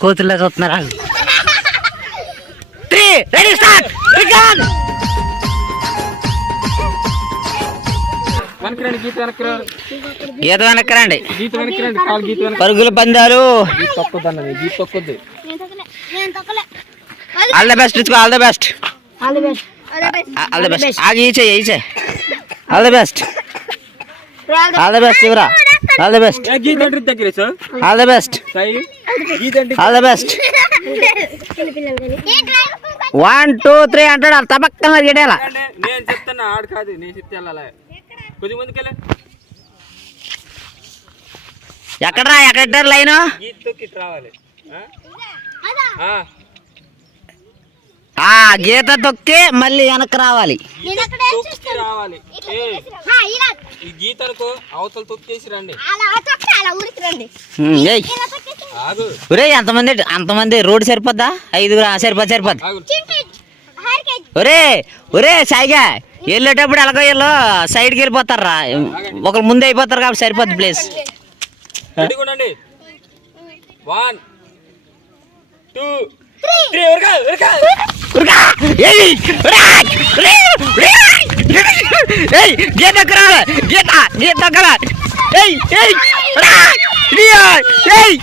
కోతుల్లో చూస్తున్నారా three ready start వెనక్కి రండి గీత వెనక్కి రండి గీత వెనక్కరండి పరుగుల పందాలు. ఆల్ ద బెస్ట్ ఇచ్చుకో all the best all the best all the best ఆగి ఈచే ఈచే. All the best all the best ఇవరా all the best ఏ గీత అంటే దగ్గర సార్ ఆల్ ద బెస్ట్ సాయి గీత అంటే all the best one two three అంటాడు తపక్క మరి గెడేలా నేను చెప్తాను ఆడు కాదు నేను చెప్తే వెళ్ళాలి? కొద్ది ముందుకెళ్ళి. ఎక్కడరా ఎక్కడ లైన్? గీత తొక్కి ఇటు రావాలి. ఆ? ఆ, ఆ గీత తొక్కి మళ్ళీ వెనక్కి రావాలి. రావాలి. ఏ. ఈ గీత అనుకో అవతల తొక్కేసి రండి. ఒరే ఎంతమంది అంతమంది రోడ్డు సరిపోద్దా? ఐదుగురు సరిపోద్ది సరిపోద్ది. ఒరే ఒరే సాయిగా వెళ్ళేటప్పుడు ఎలాగో వీళ్ళు సైడ్కి వెళ్ళిపోతారా? ఒకరు ముందే అయిపోతారు కాబట్టి సరిపోద్ది ప్లేస్ వన్ టూ త్రీ! ఏయ్! గీత రావాలి! గీత గీత దగ్గర ఏయ్ ఏయ్! ఇదియో! ఏయ్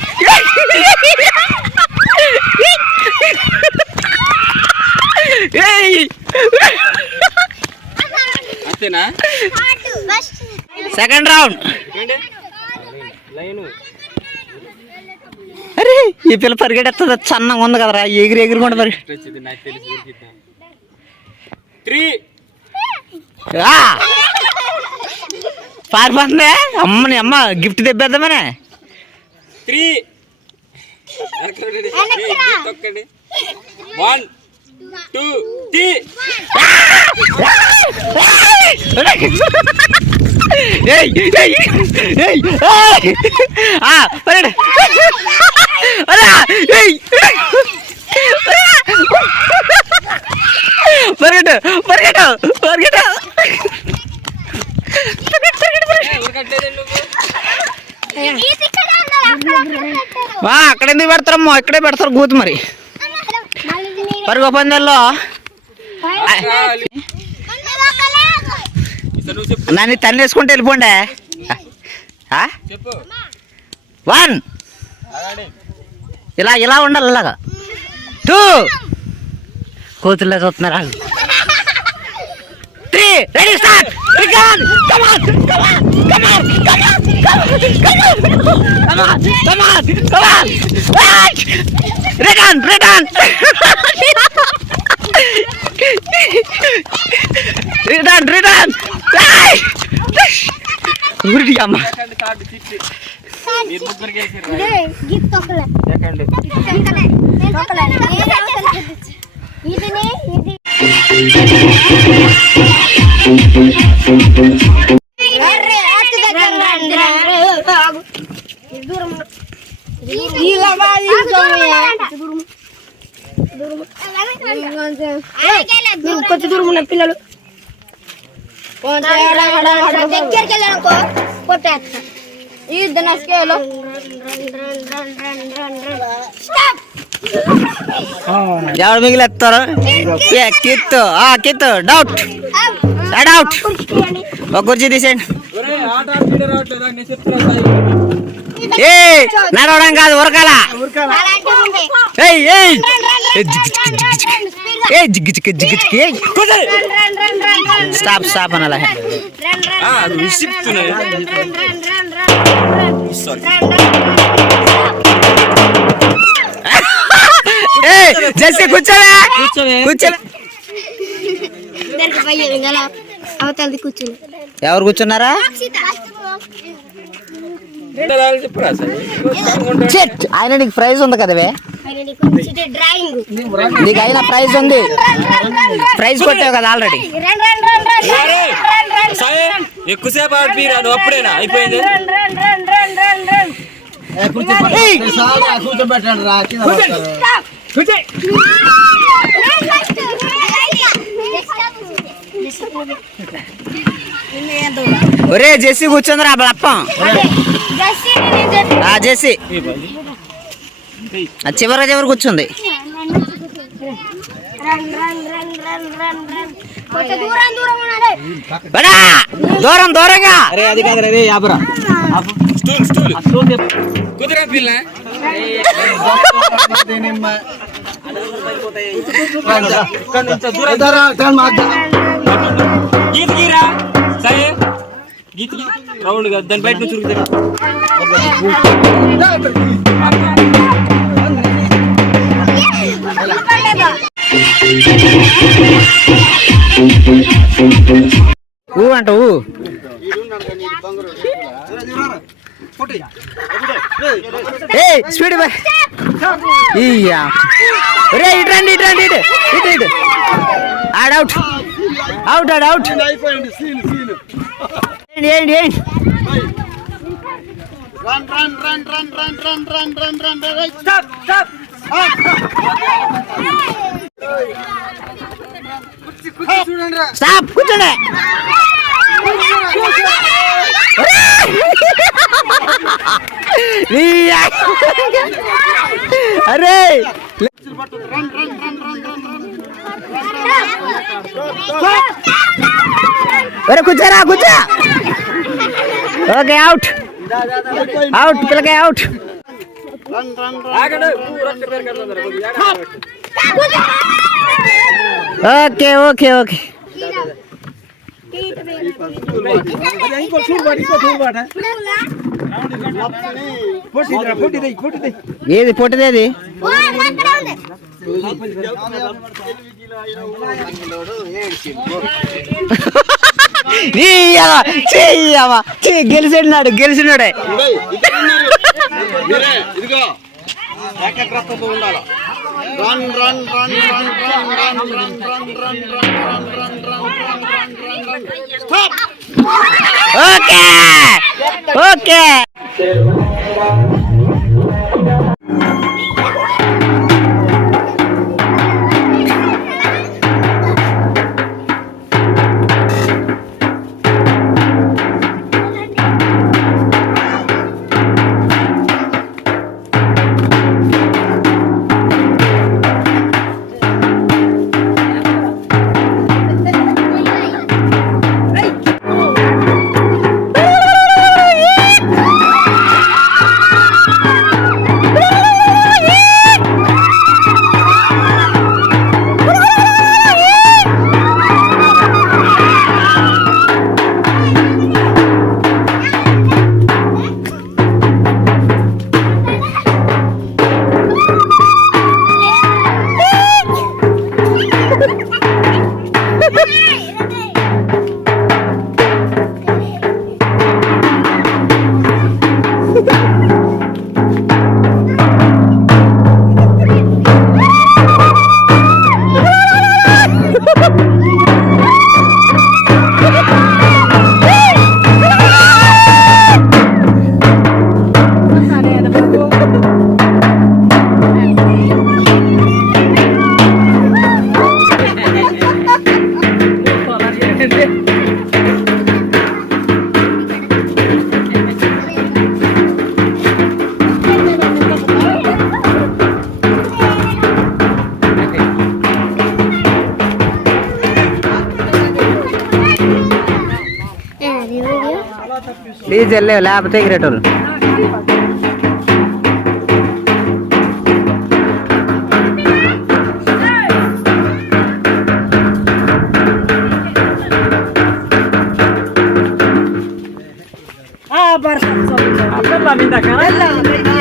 ఏయ్ అంతేనా సెకండ్ రౌండ్ అరే ఈ పిల్ల పరిగెడెత్తది సన్నంగా ఉంది కదరా ఎగిరి నాకు తెలిసి ఉరికిద్దాం త్రీ! పారిపోతుందే అమ్మని అమ్మ గిఫ్ట్ తెప్పేద్దామనే. త్రీ. One two three. ఏయ్. పరిగెట్టు పరిగెట్టు పరిగెట్టు. ఆ పరిగెడు అక్కడ ఎందుకు పెడతారమ్మో? ఇక్కడే పెడతారు గూతు మరి. పరుగు పందెల్లో నన్ను తన్ని వేసుకుంటే వెళ్ళిపోండే. వన్. ఇలా ఇలా ఉండాలి ఇలాగా టూ కోతుల్లో చూస్తున్నారా three ready start come on come on come on come on come on come on come on return return return return ఊరి అమ్మ సెకండ్ కార్డు చిట్టి మీరు ముగ్గురికి వేసిర్రు. గిఫ్ట్ తొక్కలే సెకండ్ ఇది ఇది కొంచెం దూరం ఉన్న పిల్లలు. దగ్గరికి వెళ్ళానుకో కొట్టేస్తా. ఇది నా స్కేలు ఎవరు మిగిలిస్తారు? కిత్తు. కిత్తు. డౌట్. అవుట్ ఒక కుర్చీ తీసేయండి. ఏ నడవడం కాదు ఉరకాల. ఏ జిగ్గు జిగ్గు జిగ్గు జిగ్గు ఏయ్ స్టాప్ స్టాప్ అనాల. విసిపుతున్నాయి కూర్చోవే. కూర్చోవే. అవతలది కూర్చుని. ఎవరు కూర్చున్నారా? ఆయన నీకు ప్రైజ్ ఉంది కదవే డ్రాయింగ్. నీకు అయిన ప్రైజ్ ఉంది. ప్రైజ్ కొట్టావు కదా ఆల్రెడీ ఎక్కువసేపు అప్పుడేనా? అయిపోయింది? కూర్చోబెట్టండి రా ఒరే జెస్సీ కూర్చుందిరా బలప్పం ఆ చివరి చివర చివరి కూర్చుంది. దూరం దూరంగా అరే అది కాదు రే యాబరా స్టూల్ స్టూల్ కుదిరా పిల్ల గీత గీరా సరే గీత రౌండ్ దాని బయట నుంచి స్పీడ్ బాయ్ ఇటు రండి ఇటు రండి ఇటు ఇటు ఇటు odd out out odd out ఏంటి ఏంటి రన్ రన్ స్టాప్ కూర్చోండి अरे अरे कुछ रहा कुछ ओके आउट आउट चल गए आउट ओके ओके ओके ఏది పొట్టిదేది గెలిచినాడు గెలిచినాడే ఓకే. ఓకే. డీజిల్లే లేకపోతే ఎగిరేటోళ్ళు Apa lah minta kalah?